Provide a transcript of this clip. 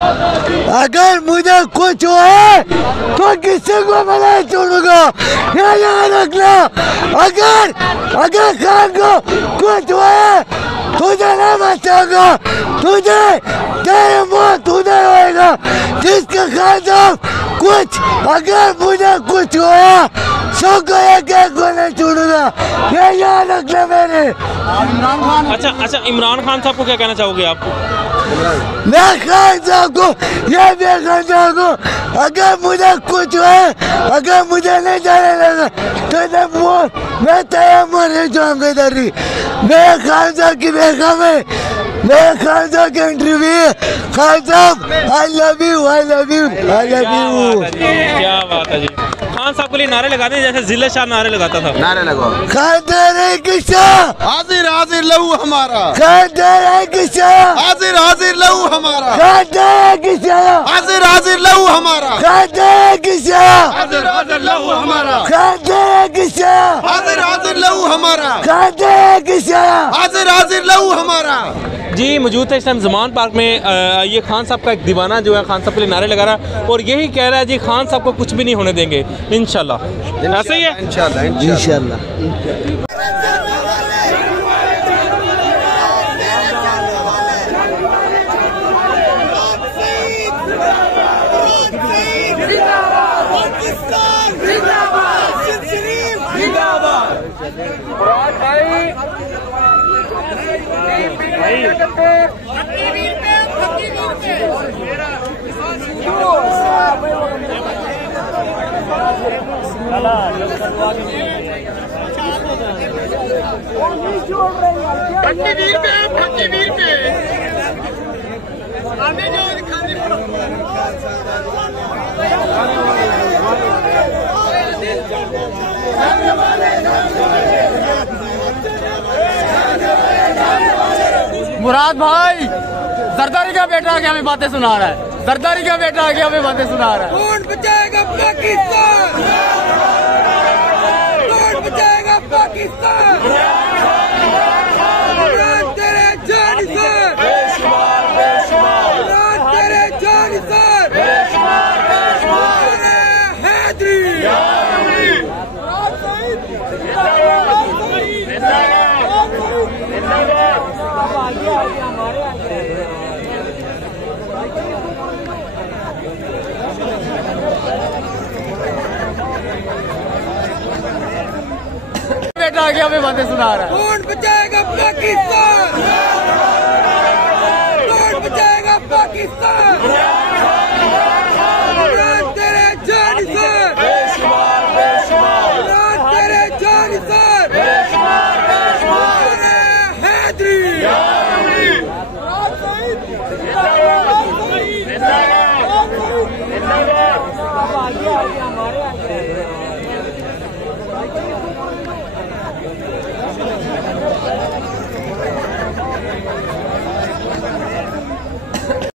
अगर मुझे कुछ हुआ तो किसी को मैं नहीं छोड़ूंगा, ये याद रखना। अगर खान को कुछ हुआ तुझे नहीं बचाऊंगा, तुझे तेरे मौत उधर होएगा जिसके खान साहब कुछ। अगर मुझे कुछ हुआ सबको एक को नहीं छोड़ूंगा, ये याद रखना मेरे। इमरान खान, अच्छा इमरान खान साहब को क्या कहना चाहोगे आप? मैं खान साहब को ये देखना चाहूँगा, अगर मुझे कुछ हुआ, अगर मुझे नहीं जाने लगा तो मैं तैयार मरने जाऊँगा इधर ही। मैं खान साहब की देखा मैं खान साहब की इंटरव्यू। खान साहब I love you, I love you, I love you. क्या बात है जी। खान साहब के लिए नारे लगाते हैं जैसे जिले शाह नारे लगाता था। नारे लगाओ। खाते किस्सा हाजिर हाजिर लहू हमारा, खाते किस्सा हाजिर हाजिर लहू हमारा, खाते किस्सा हाजिर हाजिर लहू हमारा, खाते किस्सा हाजिर हाजिर लहू हमारा, खाते किस्सा हाजिर हाजिर लहू हमारा, खाते किस्सा हाजिर हाजिर लहू हमारा। जी मौजूद है इस टाइम ज़मान पार्क में। ये खान साहब का एक दीवाना जो है खान साहब के लिए नारे लगा रहा है और यही कह रहा है जी खान साहब को कुछ भी नहीं होने देंगे इंशाल्लाह। ऐसा ही है इंशाल्लाह इंशाल्लाह। मुराद भाई जरदारी का बेटा आके हमें बातें सुना रहा है, जरदारी का बेटा आके हमें बातें सुना रहा है। कौन बचाएगा पाकिस्तान, कौन बचाएगा पाकिस्तान। तेरे जान सर, तेरे जान सर, हैदरी। बेटा आके हमें बातें सुना रहा है। कौन बचाएगा पाकिस्तान, कौन बचाएगा पाकिस्तान। तेरे जान सर, तेरे जान सर।